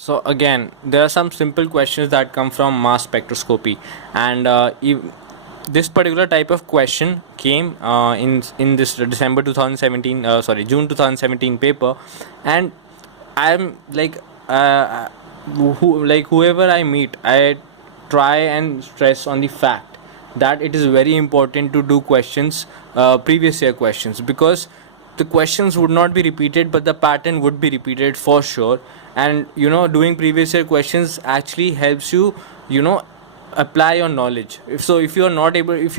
So again, there are some simple questions that come from mass spectroscopy, and this particular type of question came in this December 2017, June 2017 paper, and I'm like, whoever I meet, I try and stress on the fact that it is very important to do questions, previous year questions, because the questions would not be repeated but the pattern would be repeated for sure. And doing previous year questions actually helps you, apply your knowledge. If you're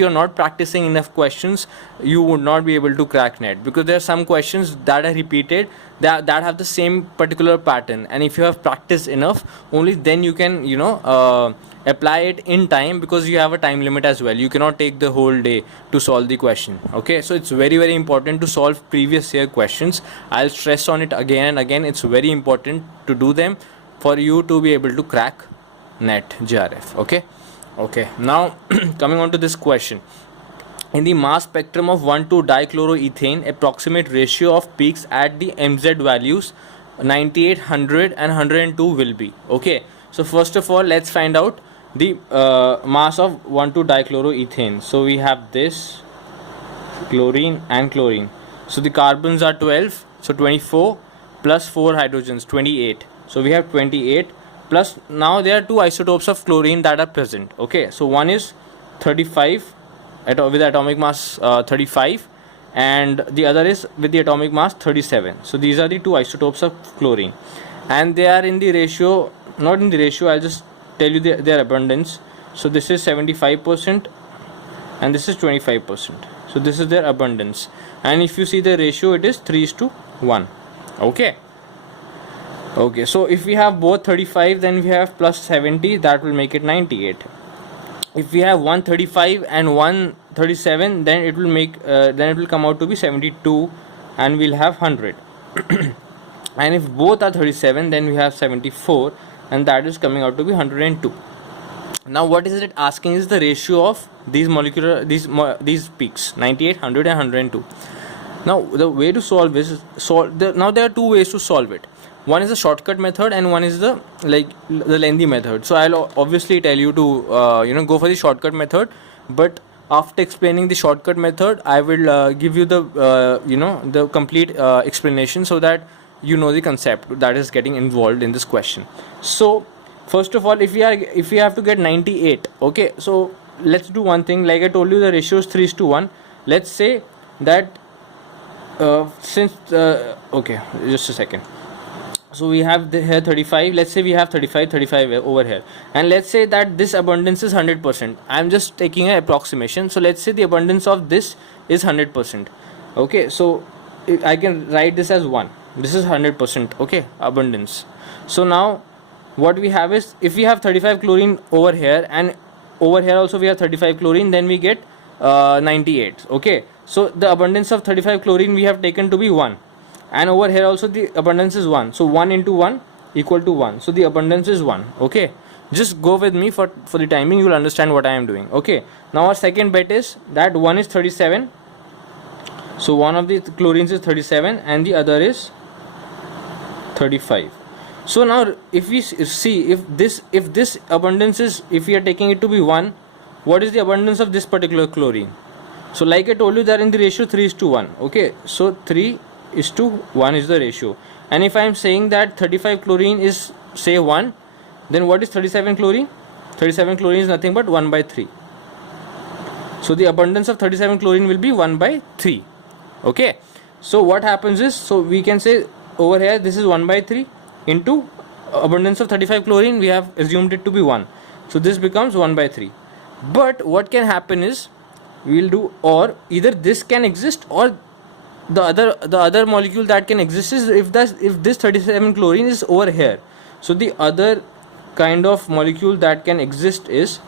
not practicing enough questions, you would not be able to crack net, because there are some questions that are repeated, that have the same particular pattern, and if you have practiced enough, only then you can apply it in time, because you have a time limit as well. You cannot take the whole day to solve the question. Okay, so it's very, very important to solve previous year questions. I'll stress on it again and again. It's very important to do them for you to be able to crack net GRF. Okay, now coming on to this question. In the mass spectrum of 1,2-dichloroethane, approximate ratio of peaks at the MZ values 98, 100 and 102 will be. Okay, so first of all, let's find out the mass of 1,2-dichloroethane. So we have this chlorine and chlorine. So the carbons are 12, so 24 plus 4 hydrogens, 28. So we have 28 plus, now there are two isotopes of chlorine that are present. Okay, so one is 35 with atomic mass 35, and the other is with the atomic mass 37. So these are the two isotopes of chlorine, and they are in the ratio, not in the ratio, I'll just tell you their abundance. So this is 75% and this is 25%. So this is their abundance, and if you see the ratio, it is 3:1. Okay, so if we have both 35, then we have plus 70, that will make it 98. If we have 135 and 137, then it will come out to be 72, and we'll have 100. And if both are 37, then we have 74, and that is coming out to be 102. Now what is it asking is the ratio of these these peaks, 98, 100 and 102. Now the way to solve this is now there are two ways to solve it. One is the shortcut method and one is the lengthy method. So I'll obviously tell you to go for the shortcut method, but after explaining the shortcut method, I will give you the the complete explanation, so that you know the concept that is getting involved in this question. So first of all, if we have to get 98, okay, so let's do one thing. Like I told you, the ratio is 3:1. Let's say that okay, just a second. So we have here 35. Let's say we have 35 over here, and let's say that this abundance is 100%. I'm just taking an approximation. So let's say the abundance of this is 100%. Okay, so I can write this as 1. This is 100%. Okay, abundance. So now what we have is, if we have 35 chlorine over here, and over here also we have 35 chlorine, then we get 98. Okay, so the abundance of 35 chlorine we have taken to be 1, and over here also the abundance is 1. So 1 into 1 equal to 1. So the abundance is 1. Okay, just go with me for the timing. You will understand what I am doing. Okay, now our second bet is that one is 37. So one of the chlorines is 37 and the other is 35. So now if we see, if this abundance is, if we are taking it to be 1, what is the abundance of this particular chlorine? So like I told you, that in the ratio 3:1. Okay, so 3:1 is the ratio. And if I am saying that 35 chlorine is say 1, then what is 37 chlorine? 37 chlorine is nothing but 1/3. So the abundance of 37 chlorine will be 1/3. Okay, so what happens is, so we can say over here this is 1/3 into abundance of 35 chlorine, we have assumed it to be 1. So this becomes 1/3. But what can happen is, we'll do, or either this can exist, or the other molecule that can exist is if this 37 chlorine is over here. So the other kind of molecule that can exist is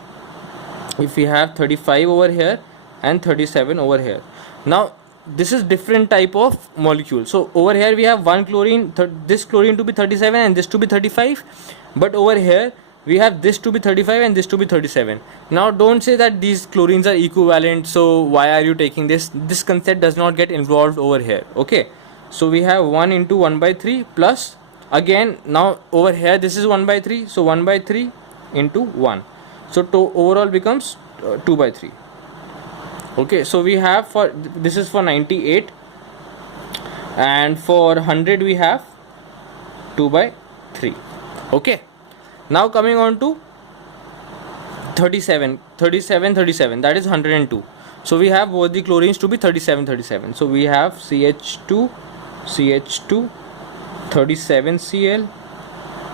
if we have 35 over here and 37 over here. Now this is different type of molecule. So over here we have one chlorine, this chlorine to be 37 and this to be 35, but over here we have this to be 35 and this to be 37. Now don't say that these chlorines are equivalent, so why are you taking this concept does not get involved over here. Okay, so we have 1 into 1/3 plus again now over here this is 1 by 3, so 1 by 3 into 1, so overall becomes 2 by 3. Okay, so we have for this is for 98, and for 100 we have 2 by 3. Okay, now coming on to 37, that is 102. So we have both the chlorines to be 37. So we have CH2, 37Cl,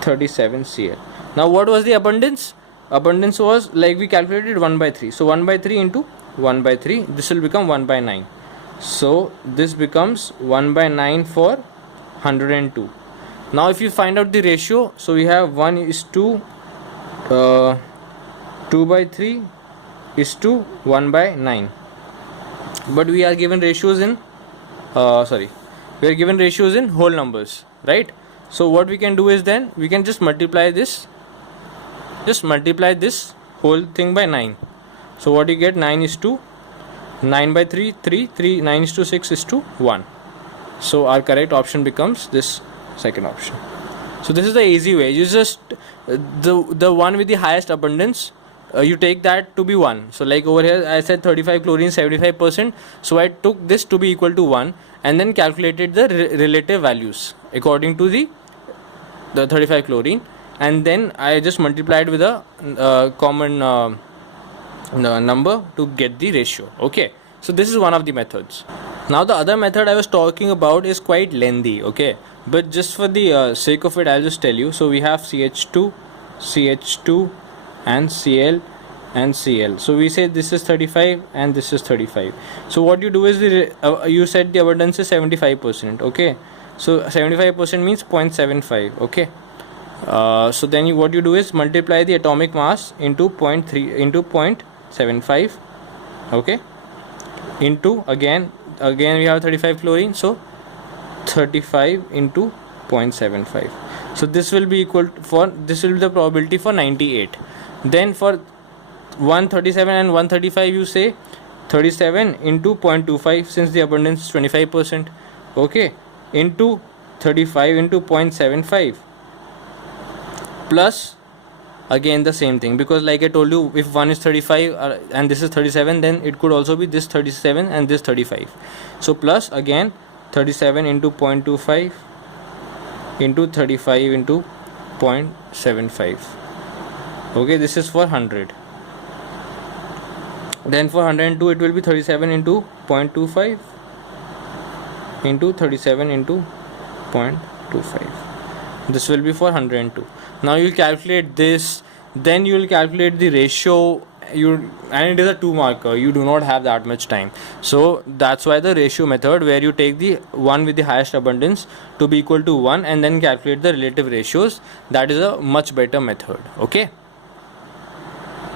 37Cl. Now what was the abundance? Abundance was, like we calculated, 1 by 3. So 1 by 3 into 1 by 3, this will become 1 by 9. So this becomes 1 by 9 for 102. Now if you find out the ratio, so we have 1 is to 2 by 3 is to 1 by 9, but we are given ratios in whole numbers, right? So what we can do is, then we can just multiply this whole thing by 9. So what you get, 9 is to 9 by 3, 3, 9 is to 6 is to 1. So our correct option becomes this second option. So this is the easy way. You just the one with the highest abundance, you take that to be 1. So like over here I said 35 chlorine 75%, so I took this to be equal to 1 and then calculated the relative values according to the 35 chlorine, and then I just multiplied with a common number to get the ratio. Okay, so this is one of the methods. Now the other method I was talking about is quite lengthy, okay, but just for the sake of it I'll just tell you. So we have CH2 and Cl and Cl. So we say this is 35 and this is 35. So what you do is you said the abundance is 75%. Okay, so 75% means 0.75. Okay, so then what you do is multiply the atomic mass into 0.3 into 0.75. Okay, into again we have 35 chlorine, so 35 into 0.75. so this will be equal for, this will be the probability for 98. Then for 137 and 135 you say 37 into 0.25, since the abundance is 25%, okay, into 35 into 0.75 plus again the same thing, because like I told you, if one is 35 and this is 37, then it could also be this 37 and this 35. So plus again 37 into 0.25 into 35 into 0.75. okay, this is for 100. Then for 102 it will be 37 into 0.25 into 37 into 0.25. this will be for 102. Now you will calculate this, then you will calculate the ratio, and it is a 2 marker, you do not have that much time. So that's why the ratio method, where you take the one with the highest abundance to be equal to 1 and then calculate the relative ratios, that is a much better method. Okay.